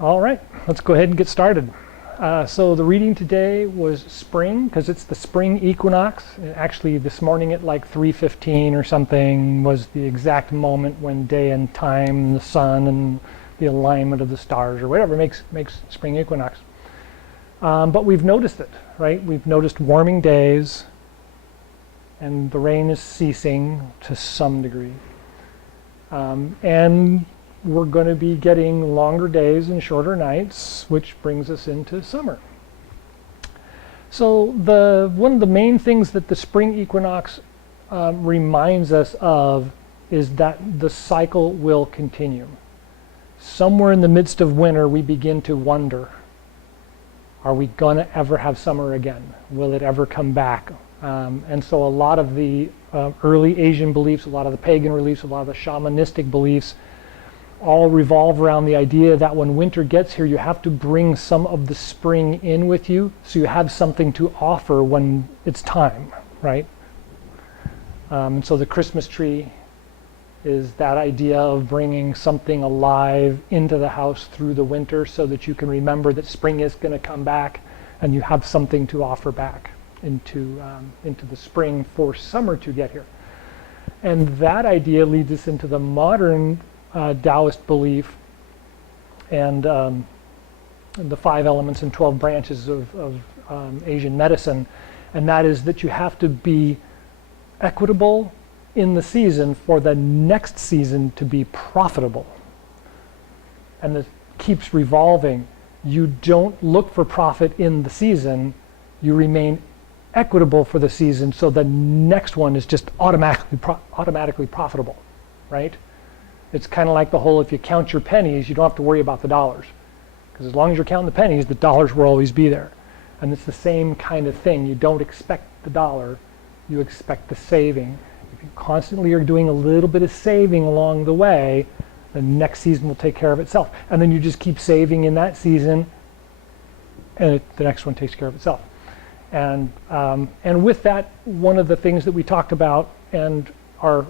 All right, let's go ahead and get started. So the reading today was spring, because it's the spring equinox. Actually, this morning at like 3:15 or something was the exact moment when day and time, the sun, and the alignment of the stars or whatever makes spring equinox. But we've noticed it, right? We've noticed warming days, and the rain is ceasing to some degree. And we're going to be getting longer days and shorter nights, which brings us into summer. So one of the main things that the spring equinox reminds us of is that the cycle will continue. Somewhere in the midst of winter, we begin to wonder, are we going to ever have summer again? Will it ever come back? And so a lot of the early Asian beliefs, a lot of the pagan beliefs, a lot of the shamanistic beliefs all revolve around the idea that when winter gets here, you have to bring some of the spring in with you, so you have something to offer when it's time, right? And so the Christmas tree is that idea of bringing something alive into the house through the winter so that you can remember that spring is going to come back and you have something to offer back into the spring for summer to get here. And that idea leads us into the modern Taoist belief and the 5 elements and 12 branches of Asian medicine, and that is that you have to be equitable in the season for the next season to be profitable. And it keeps revolving. You don't look for profit in the season, you remain equitable for the season, so the next one is just automatically profitable, right? It's kind of like the whole, if you count your pennies, you don't have to worry about the dollars. Because as long as you're counting the pennies, the dollars will always be there. And it's the same kind of thing. You don't expect the dollar, you expect the saving. If you constantly are doing a little bit of saving along the way, the next season will take care of itself. And then you just keep saving in that season, and the next one takes care of itself. And with that, one of the things that we talked about and are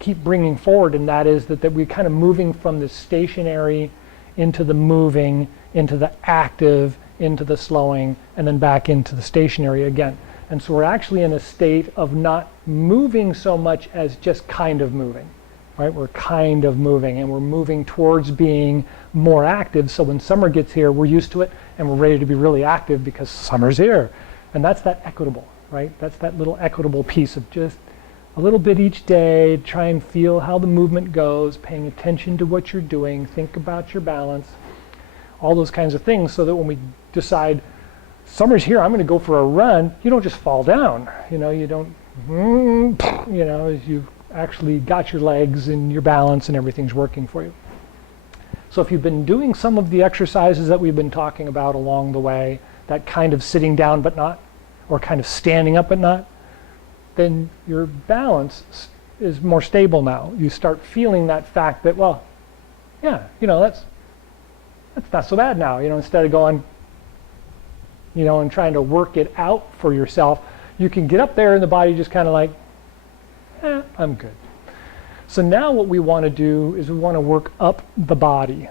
keep bringing forward, and that is that we're kind of moving from the stationary into the moving, into the active, into the slowing, and then back into the stationary again. And so we're actually in a state of not moving so much as just kind of moving, right? We're kind of moving, and we're moving towards being more active. So when summer gets here, we're used to it, and we're ready to be really active because summer's here. And that's that equitable, right? That's that little equitable piece of just a little bit each day, try and feel how the movement goes, paying attention to what you're doing, think about your balance, all those kinds of things, so that when we decide summer's here, I'm going to go for a run, you don't just fall down. You don't, you've actually got your legs and your balance and everything's working for you. So if you've been doing some of the exercises that we've been talking about along the way, that kind of sitting down but not, or kind of standing up but not, then your balance is more stable now. You start feeling that fact that, well, yeah, that's not so bad now. Instead of going, and trying to work it out for yourself, you can get up there and the body just kind of like, I'm good. So now what we want to do is we want to work up the body,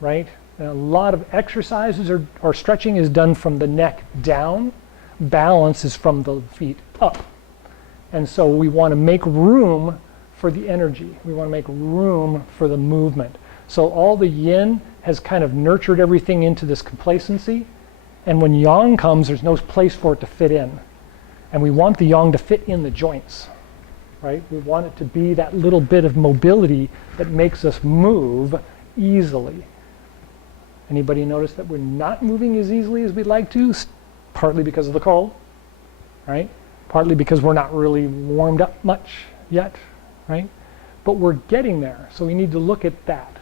right? And a lot of exercises or stretching is done from the neck down. Balance is from the feet up. And so we want to make room for the energy. We want to make room for the movement. So all the yin has kind of nurtured everything into this complacency. And when yang comes, there's no place for it to fit in. And we want the yang to fit in the joints, right? We want it to be that little bit of mobility that makes us move easily. Anybody notice that we're not moving as easily as we'd like to? Partly because of the cold, right? Partly because we're not really warmed up much yet, right? But we're getting there, so we need to look at that.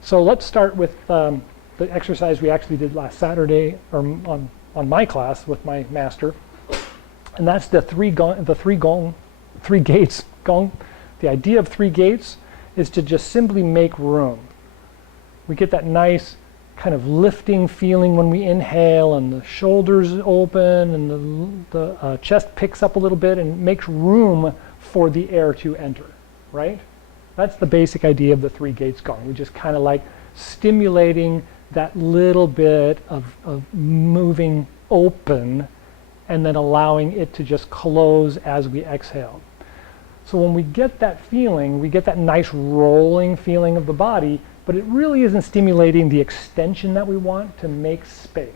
So let's start with the exercise we actually did last Saturday, or on my class with my master, and that's the three gates gong. The idea of 3 gates is to just simply make room. We get that nice kind of lifting feeling when we inhale, and the shoulders open, and the chest picks up a little bit and makes room for the air to enter, right? That's the basic idea of the 3 gates gong. We just kind of like stimulating that little bit of moving open and then allowing it to just close as we exhale. So when we get that feeling, we get that nice rolling feeling of the body, but it really isn't stimulating the extension that we want to make space.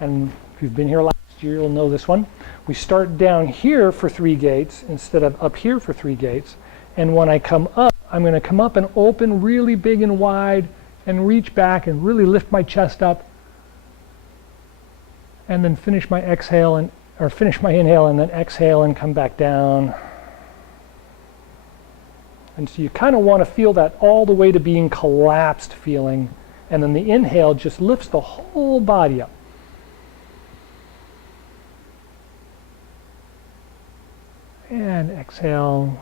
And if you've been here last year, you'll know this one. We start down here for 3 gates instead of up here for 3 gates. And when I come up, I'm going to come up and open really big and wide and reach back and really lift my chest up. And then finish my exhale or finish my inhale and then exhale and come back down. And so you kind of want to feel that all the way to being collapsed feeling. And then the inhale just lifts the whole body up. And exhale.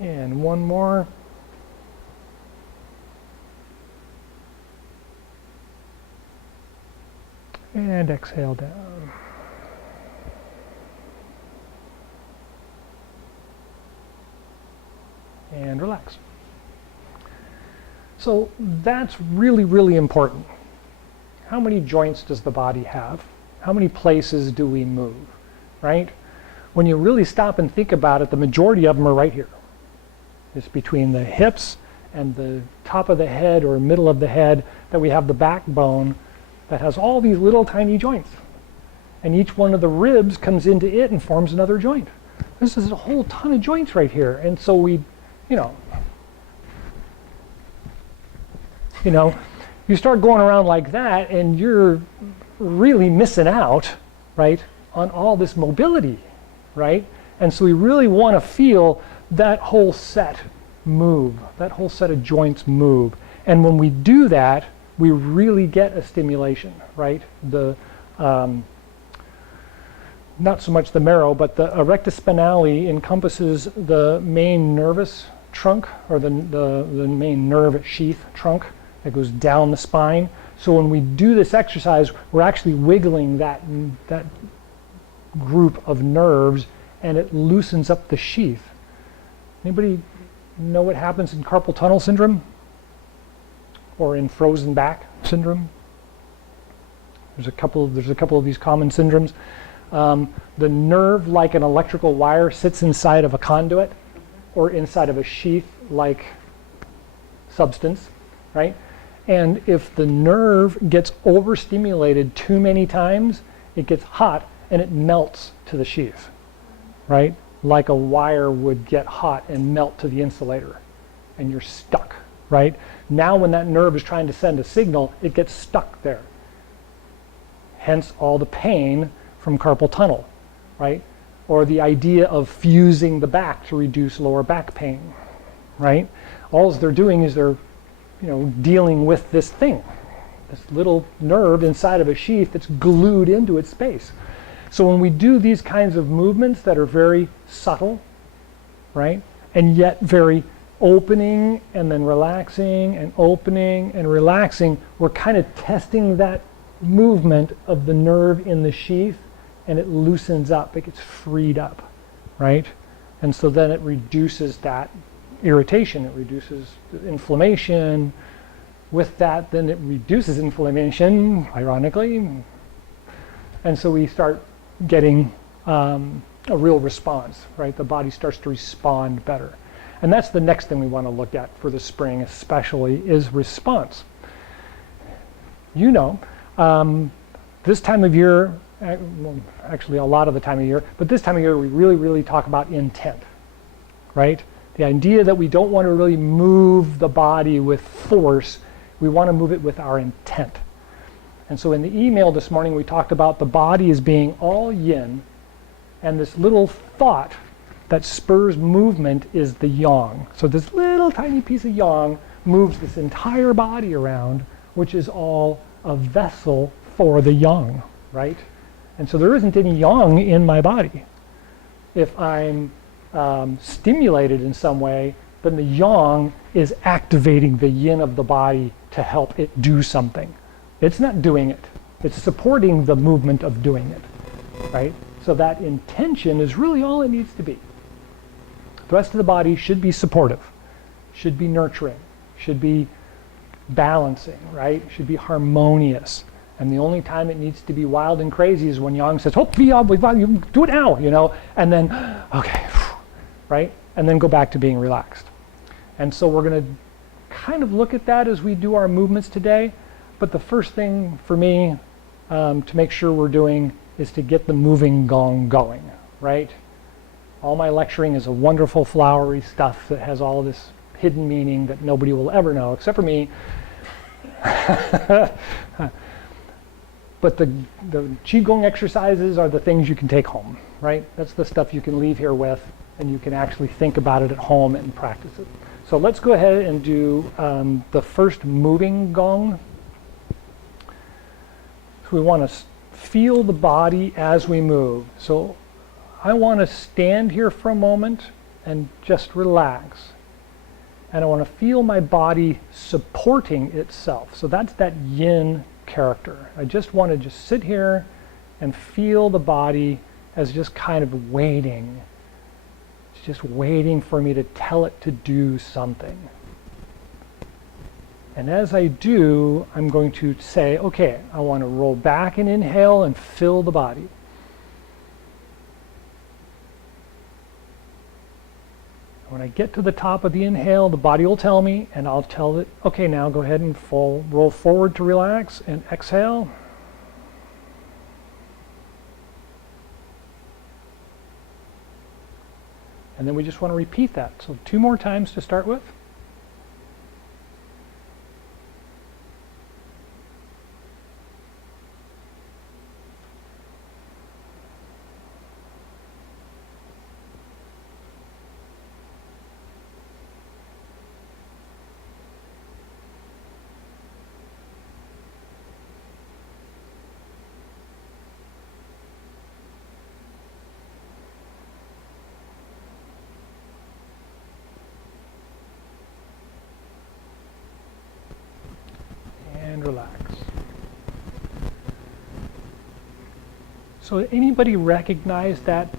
And one more. And exhale down. And relax. So that's really, really important. How many joints does the body have? How many places do we move, right? When you really stop and think about it, the majority of them are right here. It's between the hips and the top of the head or middle of the head that we have the backbone that has all these little tiny joints. And each one of the ribs comes into it and forms another joint. This is a whole ton of joints right here. And so we, you start going around like that and you're really missing out, right, on all this mobility, right? And so we really want to feel that whole set move, that whole set of joints move. And when we do that, we really get a stimulation, right? The not so much the marrow, but the erectus spinalis encompasses the main nervous trunk, or the main nerve sheath trunk that goes down the spine. So when we do this exercise, we're actually wiggling that group of nerves, and it loosens up the sheath. Anybody know what happens in carpal tunnel syndrome? Or in frozen back syndrome? There's a couple of these common syndromes. The nerve, like an electrical wire, sits inside of a conduit or inside of a sheath-like substance, right? And if the nerve gets overstimulated too many times, it gets hot and it melts to the sheath, right? Like a wire would get hot and melt to the insulator, and you're stuck, right? Now when that nerve is trying to send a signal, it gets stuck there. Hence all the pain from carpal tunnel, right? Or the idea of fusing the back to reduce lower back pain, right? All they're doing is they're dealing with this thing, this little nerve inside of a sheath that's glued into its space. So when we do these kinds of movements that are very subtle, right, and yet very opening and then relaxing and opening and relaxing, we're kind of testing that movement of the nerve in the sheath, and it loosens up, it gets freed up, right? And so then it reduces that irritation, it reduces inflammation. With that, then it reduces inflammation, ironically. And so we start getting a real response, right? The body starts to respond better. And that's the next thing we want to look at for the spring especially, is response. This time of year, well, actually a lot of the time of year, but this time of year we really, really talk about intent, right? The idea that we don't want to really move the body with force, we want to move it with our intent. And so in the email this morning we talked about the body as being all yin, and this little thought that spurs movement is the yang. So this little tiny piece of yang moves this entire body around, which is all a vessel for the yang, right? And so there isn't any yang in my body. If I'm stimulated in some way, then the yang is activating the yin of the body to help it do something. It's not doing it. It's supporting the movement of doing it, right? So that intention is really all it needs to be. The rest of the body should be supportive, should be nurturing, should be balancing, right? Should be harmonious. And the only time it needs to be wild and crazy is when Yang says, oh, you do it now, you know, and then, okay, right? And then go back to being relaxed. And so we're going to kind of look at that as we do our movements today. But the first thing for me to make sure we're doing is to get the moving gong going, right? All my lecturing is a wonderful flowery stuff that has all this hidden meaning that nobody will ever know, except for me. But the Chi Gung exercises are the things you can take home, right? That's the stuff you can leave here with, and you can actually think about it at home and practice it. So let's go ahead and do the first moving gong. So we want to feel the body as we move. So I want to stand here for a moment and just relax. And I want to feel my body supporting itself. So that's that yin character. I just want to just sit here and feel the body as just kind of waiting. It's just waiting for me to tell it to do something. And as I do, I'm going to say, okay, I want to roll back and inhale and fill the body. When I get to the top of the inhale, the body will tell me, and I'll tell it, okay, now go ahead and roll forward to relax, and exhale. And then we just want to repeat that. So 2 more times to start with. Relax. So anybody recognize that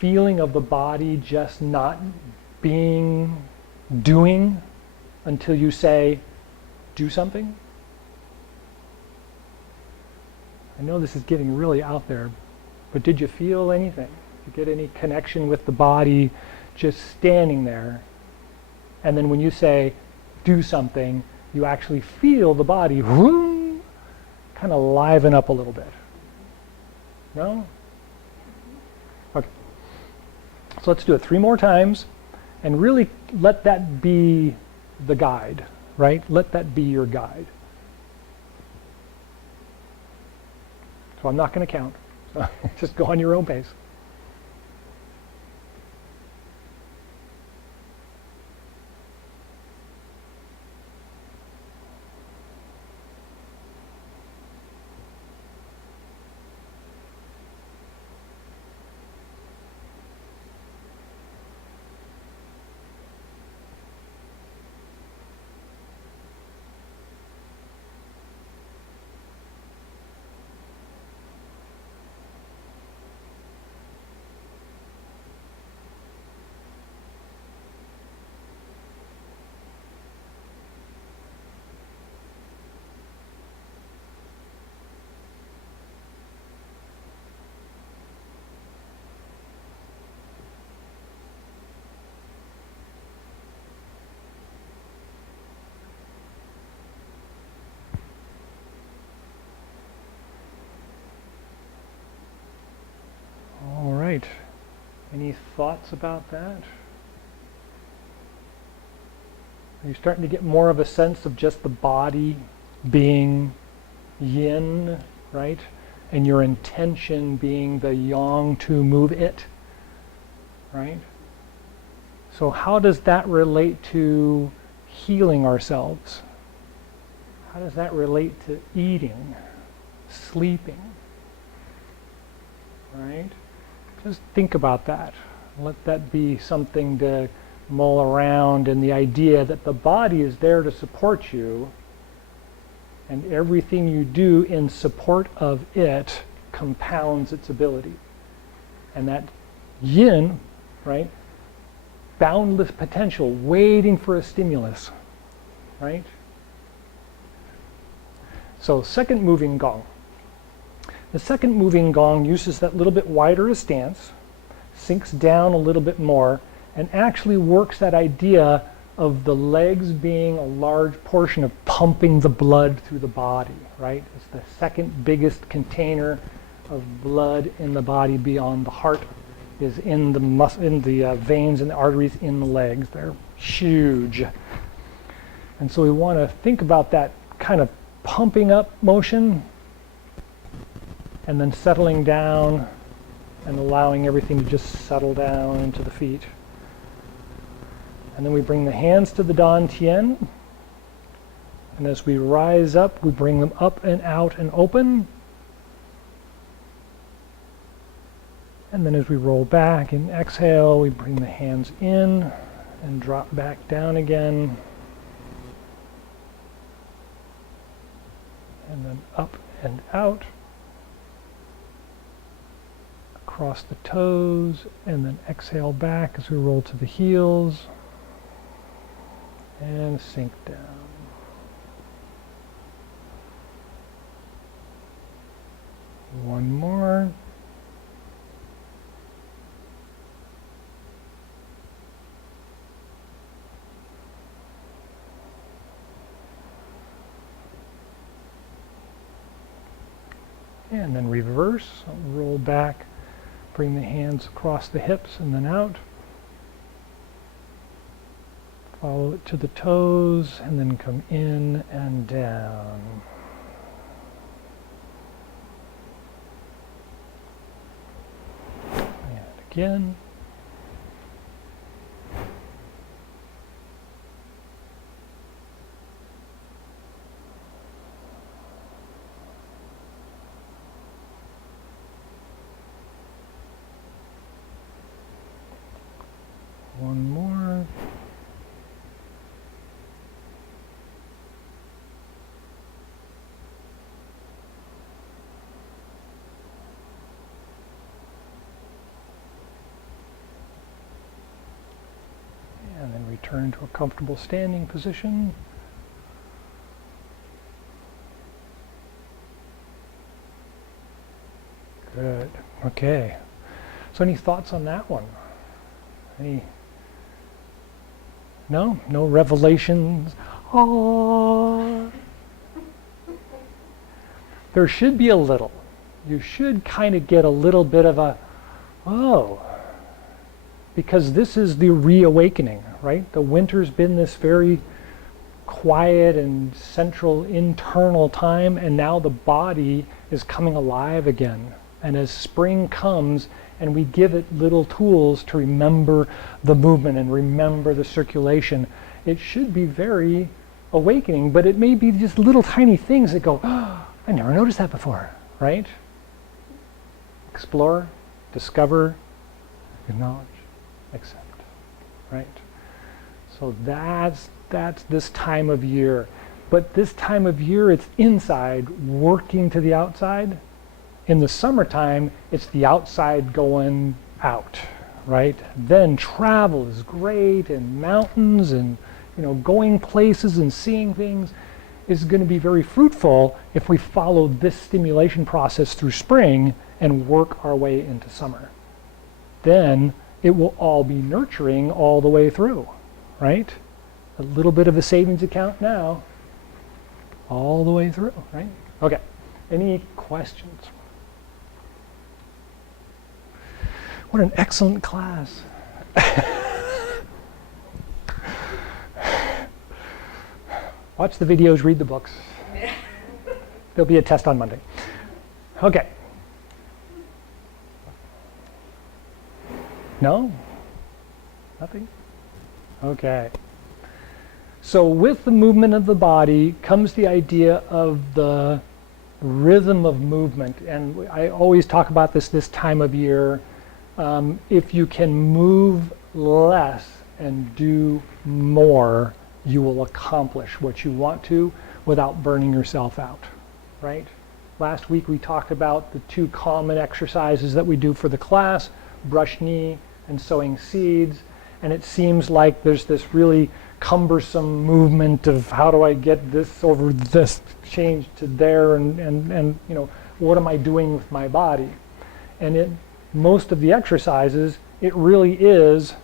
feeling of the body just not doing until you say, do something? I know this is getting really out there, but did you feel anything? Did you get any connection with the body just standing there? And then when you say, do something, you actually feel the body kind of liven up a little bit. No? Okay. So let's do it 3 more times and really let that be the guide, right? Let that be your guide. So I'm not going to count. So just go on your own pace. right. Any thoughts about that? Are you starting to get more of a sense of just the body being yin, right? And your intention being the yang to move it, right? So how does that relate to healing ourselves? How does that relate to eating, sleeping, right? Just think about that. Let that be something to mull around, and the idea that the body is there to support you, and everything you do in support of it compounds its ability. And that yin, right, boundless potential waiting for a stimulus, right? So second moving gong. The second moving gong uses that little bit wider a stance, sinks down a little bit more, and actually works that idea of the legs being a large portion of pumping the blood through the body, right? It's the second biggest container of blood in the body beyond the heart is in the veins and the arteries in the legs. They're huge. And so we want to think about that kind of pumping up motion and then settling down and allowing everything to just settle down into the feet. And then we bring the hands to the Dan Tien. And as we rise up, we bring them up and out and open. And then as we roll back and exhale, we bring the hands in and drop back down again. And then up and out. Across the toes, and then exhale back as we roll to the heels. And sink down. One more. And then reverse, roll back, bring the hands across the hips and then out. Follow it to the toes and then come in and down. And again. One more. And then return to a comfortable standing position. Good. Okay. So any thoughts on that one? Any? No? No revelations? Oh. There should be a little. You should kind of get a little bit of a, oh. Because this is the reawakening, right? The winter's been this very quiet and central internal time, and now the body is coming alive again. And as spring comes, and we give it little tools to remember the movement and remember the circulation, it should be very awakening, but it may be just little tiny things that go, oh, I never noticed that before, right? Explore, discover, acknowledge, accept, right? So that's this time of year. But this time of year, it's inside, working to the outside. In the summertime, it's the outside going out, right? Then travel is great, and mountains and going places and seeing things is going to be very fruitful if we follow this stimulation process through spring and work our way into summer. Then it will all be nurturing all the way through, right? A little bit of a savings account now, all the way through, right? Okay, any questions? What an excellent class. Watch the videos, read the books. There'll be a test on Monday. Okay. No? Nothing? Okay. So with the movement of the body comes the idea of the rhythm of movement. And I always talk about this time of year. If you can move less and do more, you will accomplish what you want to without burning yourself out, right? Last week we talked about the two common exercises that we do for the class, brush knee and sowing seeds. and it seems like there's this really cumbersome movement of how do I get this over this change to there, and you know, what am I doing with my body? And in most of the exercises, it really is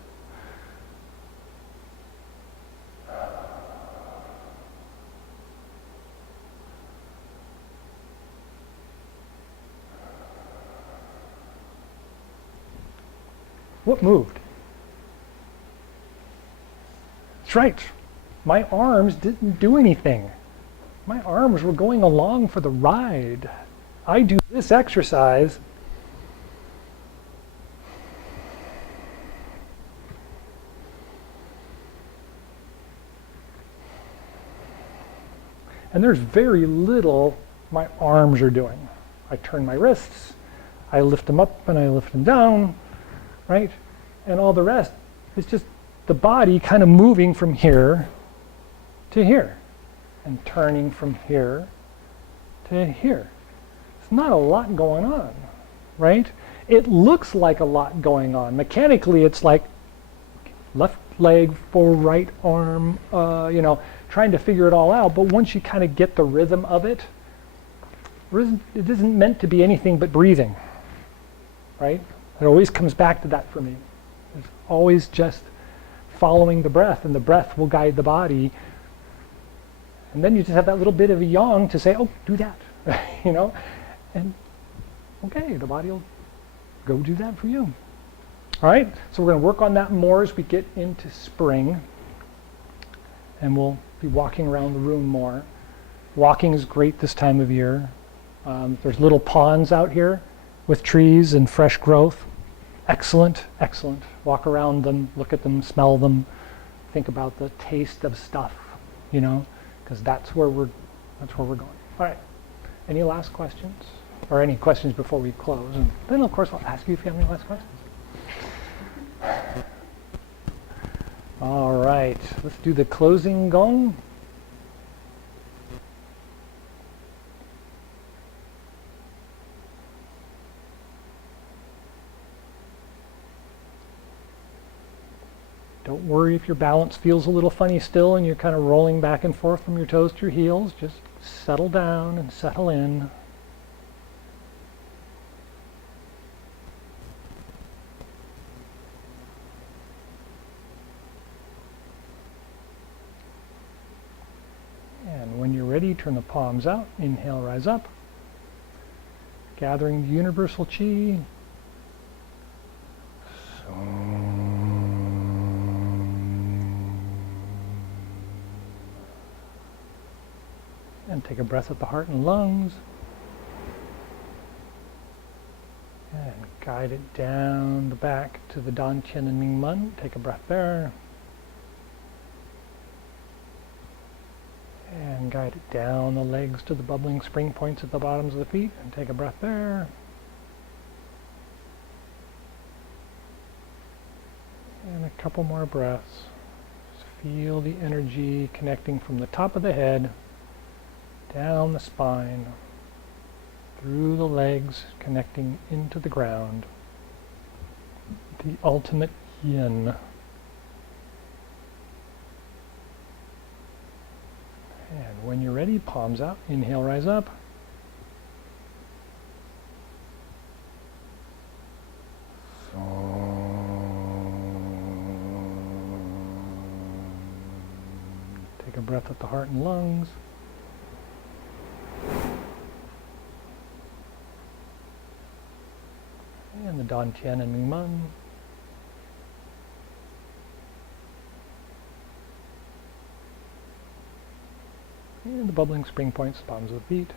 what moved? That's right. My arms didn't do anything. My arms were going along for the ride. I do this exercise and there's very little my arms are doing. I turn my wrists, I lift them up and I lift them down, right? And all the rest is just the body kind of moving from here to here and turning from here to here. It's not a lot going on, right? It looks like a lot going on. Mechanically, it's like left leg for right arm, you know, trying to figure it all out. But once you kind of get the rhythm of it, it isn't meant to be anything but breathing, right? It always comes back to that for me. It's always just following the breath, and the breath will guide the body. And then you just have that little bit of a yang to say, oh, do that, you know? And okay, the body will go do that for you. All right, so we're going to work on that more as we get into spring. And we'll be walking around the room more. Walking is great this time of year. There's little ponds out here with trees and fresh growth. Excellent, excellent. Walk around them, look at them, smell them, think about the taste of stuff, you know, because that's where we're going. All right. Any last questions? Or any questions before we close? And then, of course, I'll ask you if you have any last questions. All right. Let's do the closing gong. Don't worry if your balance feels a little funny still and you're kind of rolling back and forth from your toes to your heels. Just settle down and settle in. And when you're ready, turn the palms out. Inhale, rise up. Gathering the universal chi. And take a breath at the heart and lungs. And guide it down the back to the Dan Tian and Ming Men. Take a breath there. And guide it down the legs to the bubbling spring points at the bottoms of the feet. And take a breath there. And a couple more breaths. Just feel the energy connecting from the top of the head down the spine, through the legs, connecting into the ground. The ultimate yin. And when you're ready, palms out. Inhale, rise up. Take a breath at the heart and lungs. And the Dan Tian and Ming Men. And the bubbling spring points, bottoms of the feet.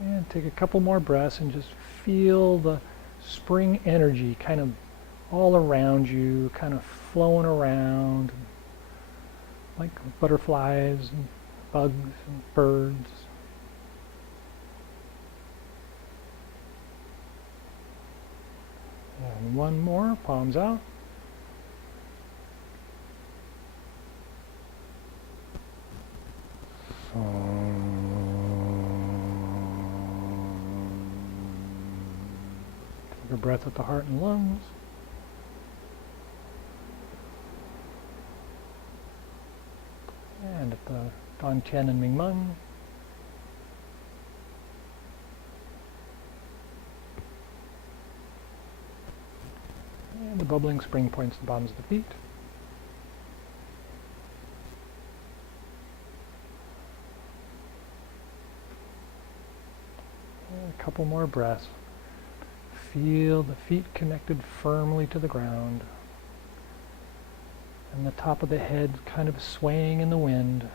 And take a couple more breaths and just feel the spring energy kind of all around you, kind of flowing around like butterflies and bugs and birds. And one more, palms out. Take a breath at the heart and lungs. And at the Dan Tian and Ming Meng. And the bubbling spring points to the bottoms of the feet. And a couple more breaths. Feel the feet connected firmly to the ground. And the top of the head kind of swaying in the wind.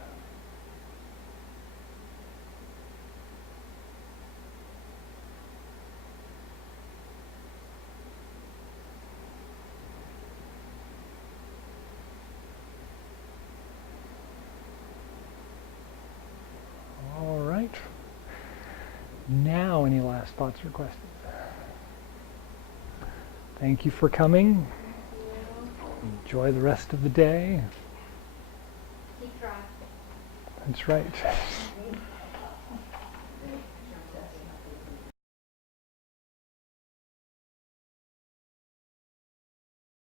All right. Now, any last thoughts or questions? Thank you for coming. Enjoy the rest of the day. Keep trying. That's right.